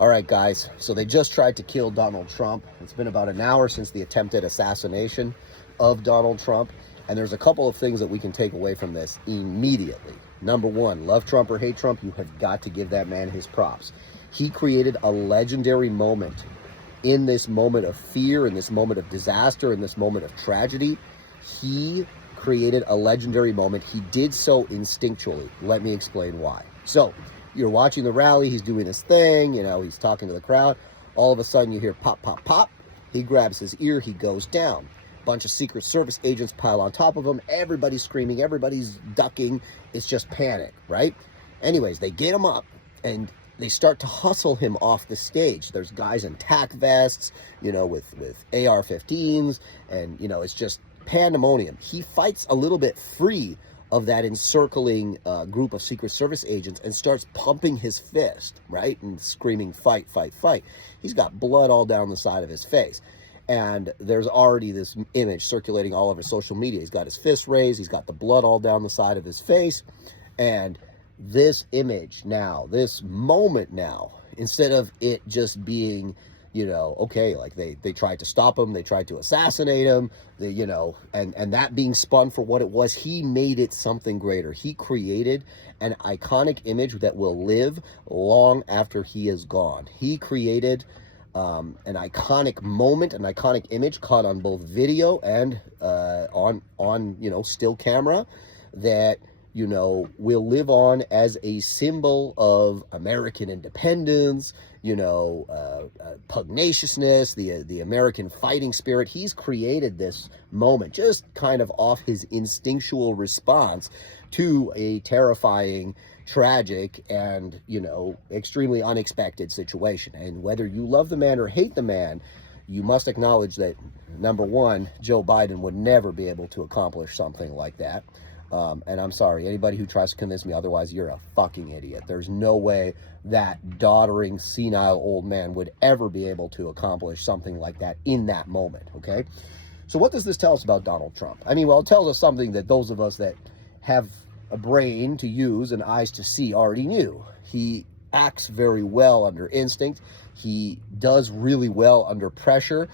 All right, guys, so they just tried to kill Donald Trump. It's been about an hour since the attempted assassination of Donald Trump, and there's a couple of things that we can take away from this immediately. Number one, love Trump or hate Trump, you have got to give that man his props. He created a legendary moment in this moment of fear, in this moment of disaster, in this moment of tragedy. He created a legendary moment. He did so instinctually. Let me explain why. So, you're watching the rally, he's doing his thing, he's talking to the crowd. All of a sudden you hear pop, pop, pop. He grabs his ear, he goes down. Bunch of Secret Service agents pile on top of him. Everybody's screaming, everybody's ducking. It's just panic, right? Anyways, they get him up and they start to hustle him off the stage. There's guys in tack vests, with AR-15s, and, it's just pandemonium. He fights a little bit free of that encircling group of Secret Service agents and starts pumping his fist, right? And screaming, fight, fight, fight. He's got blood all down the side of his face. And there's already this image circulating all over social media. He's got his fist raised. He's got the blood all down the side of his face. And this image now, this moment now, instead of it just being, okay, like they tried to stop him, they tried to assassinate him, and that being spun for what it was, he made it something greater. He created an iconic image that will live long after he is gone. He created an iconic moment, an iconic image caught on both video and on still camera that will live on as a symbol of American independence, pugnaciousness, the American fighting spirit. He's created this moment just kind of off his instinctual response to a terrifying, tragic, and, extremely unexpected situation. And whether you love the man or hate the man, you must acknowledge that, number one, Joe Biden would never be able to accomplish something like that. And I'm sorry, anybody who tries to convince me otherwise, you're a fucking idiot. There's no way that doddering, senile old man would ever be able to accomplish something like that in that moment, okay? So what does this tell us about Donald Trump? I mean, well, it tells us something that those of us that have a brain to use and eyes to see already knew. He acts very well under instinct. He does really well under pressure.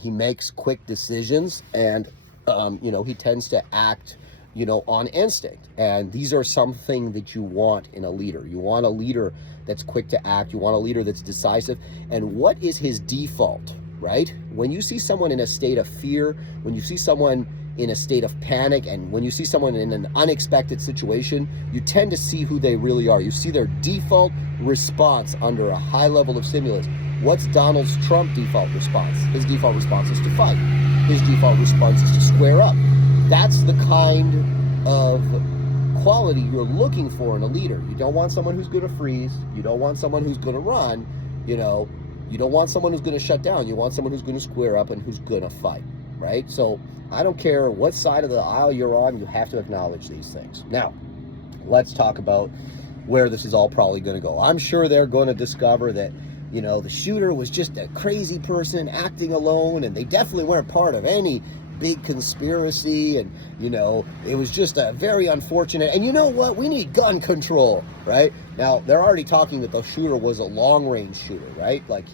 He makes quick decisions, and, he tends to act on instinct. And these are something that you want in a leader. You want a leader that's quick to act. You want a leader that's decisive. And what is his default, right? When you see someone in a state of fear, when you see someone in a state of panic, and when you see someone in an unexpected situation, you tend to see who they really are. You see their default response under a high level of stimulus. What's Donald Trump's default response? His default response is to fight. His default response is to square up. That's the kind of quality you're looking for in a leader. You don't want someone who's going to freeze. You don't want someone who's going to run. You don't want someone who's going to shut down. You want someone who's going to square up and who's going to fight, right? So I don't care what side of the aisle you're on, you have to acknowledge these things. Now, let's talk about where this is all probably going to go. I'm sure they're going to discover that, the shooter was just a crazy person acting alone, and they definitely weren't part of any big conspiracy, and it was just a very unfortunate, and you know what, we need gun control, right? Now they're already talking that the shooter was a long-range shooter, right? Like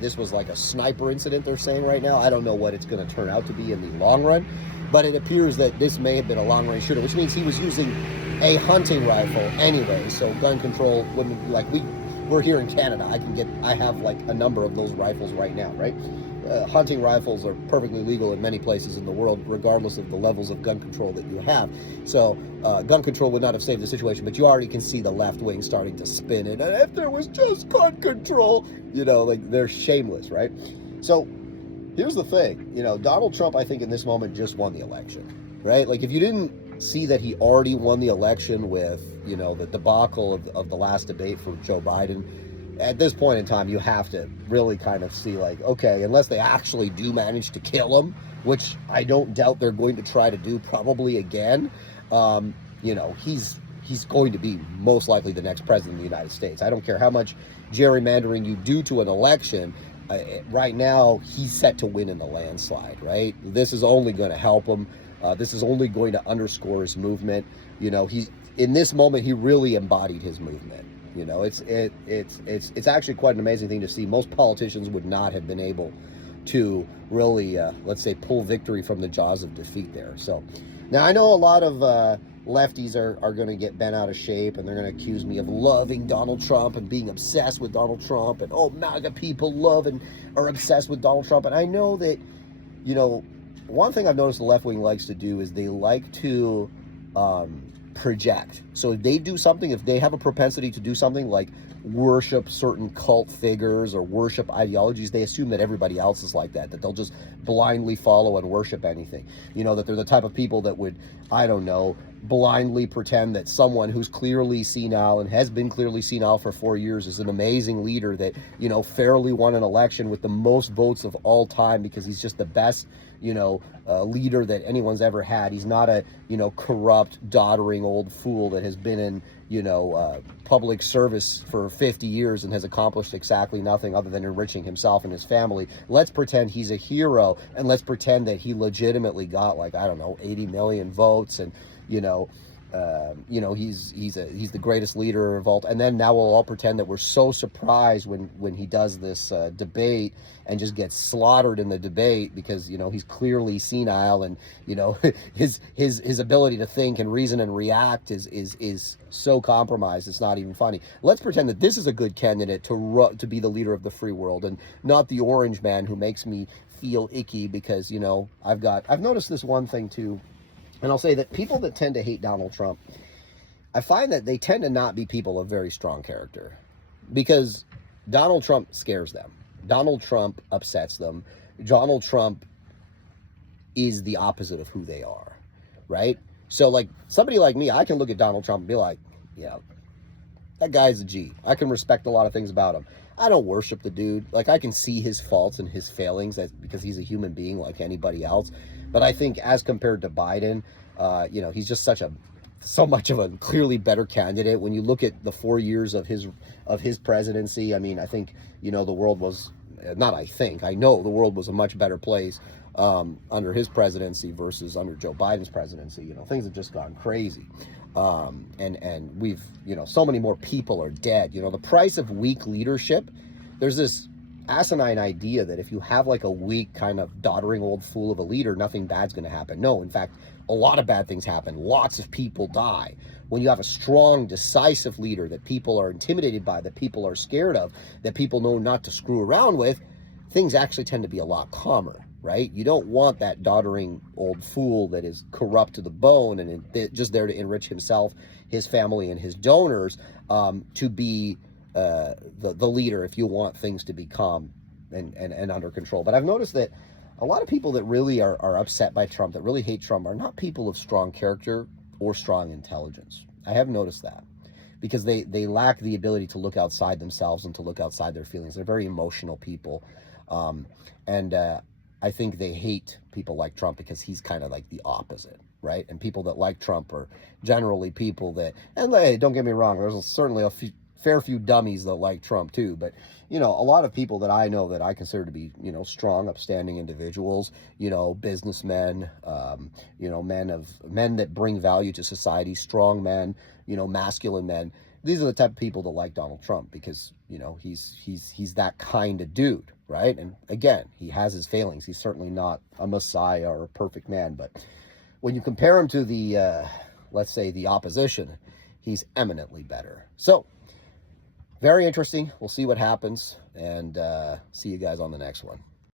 this was like a sniper incident, they're saying right now. I don't know what it's going to turn out to be in the long run, but it appears that this may have been a long-range shooter, which means he was using a hunting rifle anyway. So gun control wouldn't, like, we're here in Canada, I have like a number of those rifles right now, right? Hunting rifles are perfectly legal in many places in the world, regardless of the levels of gun control that you have. So gun control would not have saved the situation, but you already can see the left wing starting to spin it. And if there was just gun control, like they're shameless, right? So here's the thing, Donald Trump, I think in this moment just won the election, right? Like if you didn't see that he already won the election with, the debacle of the last debate for Joe Biden, at this point in time, you have to really kind of see, like, okay, unless they actually do manage to kill him, which I don't doubt they're going to try to do probably again, he's going to be most likely the next president of the United States. I don't care how much gerrymandering you do to an election. Right now, he's set to win in the landslide, right? This is only going to help him. This is only going to underscore his movement. In this moment, he really embodied his movement. You know, it's actually quite an amazing thing to see. Most politicians would not have been able to really, let's say, pull victory from the jaws of defeat there. So now I know a lot of lefties are going to get bent out of shape, and they're going to accuse me of loving Donald Trump and being obsessed with Donald Trump, and oh, MAGA people love and are obsessed with Donald Trump. And I know that, you know, one thing I've noticed the left wing likes to do is they like to project. So if they do something, if they have a propensity to do something like worship certain cult figures or worship ideologies, they assume that everybody else is like that they'll just blindly follow and worship anything. You know, that they're the type of people that would, I don't know, blindly pretend that someone who's clearly senile and has been clearly senile for 4 years is an amazing leader that, you know, fairly won an election with the most votes of all time because he's just the best, you know, leader that anyone's ever had. He's not a, you know, corrupt, doddering old fool that has been in, you know, public service for 50 years and has accomplished exactly nothing other than enriching himself and his family. Let's pretend he's a hero, and let's pretend that he legitimately got, like, I don't know, 80 million votes, and you know, he's the greatest leader of all. And then now we'll all pretend that we're so surprised when he does this debate and just gets slaughtered in the debate because, you know, he's clearly senile, and, you know, his ability to think and reason and react is so compromised it's not even funny. Let's pretend that this is a good candidate to be the leader of the free world, and not the orange man who makes me feel icky because, you know, I've noticed this one thing too. And I'll say that people that tend to hate Donald Trump, I find that they tend to not be people of very strong character, because Donald Trump scares them. Donald Trump upsets them. Donald Trump is the opposite of who they are, right? So, like, somebody like me, I can look at Donald Trump and be like, yeah, that guy's a G. I can respect a lot of things about him. I don't worship the dude. Like, I can see his faults and his failings because he's a human being like anybody else. But I think as compared to Biden, you know, he's just so much of a clearly better candidate. When you look at the 4 years of his presidency, I mean, I think, you know, the world was, I know the world was a much better place under his presidency versus under Joe Biden's presidency. You know, things have just gone crazy. And we've, you know, so many more people are dead. You know, the price of weak leadership, there's this asinine idea that if you have like a weak kind of doddering old fool of a leader, nothing bad's going to happen. No, in fact, a lot of bad things happen. Lots of people die. When you have a strong, decisive leader that people are intimidated by, that people are scared of, that people know not to screw around with, things actually tend to be a lot calmer, right? You don't want that doddering old fool that is corrupt to the bone and just there to enrich himself, his family, and his donors, to be the leader if you want things to be calm and under control. But I've noticed that a lot of people that really are upset by Trump, that really hate Trump, are not people of strong character or strong intelligence. I have noticed that because they lack the ability to look outside themselves and to look outside their feelings. They're very emotional people. And I think they hate people like Trump because he's kind of like the opposite, right? And people that like Trump are generally people that, and hey, don't get me wrong, there's certainly a fair few dummies that like Trump too, but, you know, a lot of people that I know that I consider to be, you know, strong, upstanding individuals, you know, businessmen, you know, men that bring value to society, strong men, you know, masculine men. These are the type of people that like Donald Trump because, you know, he's that kind of dude, right? And again, he has his failings. He's certainly not a messiah or a perfect man, but when you compare him to the, let's say, the opposition, he's eminently better. So, very interesting. We'll see what happens, and see you guys on the next one.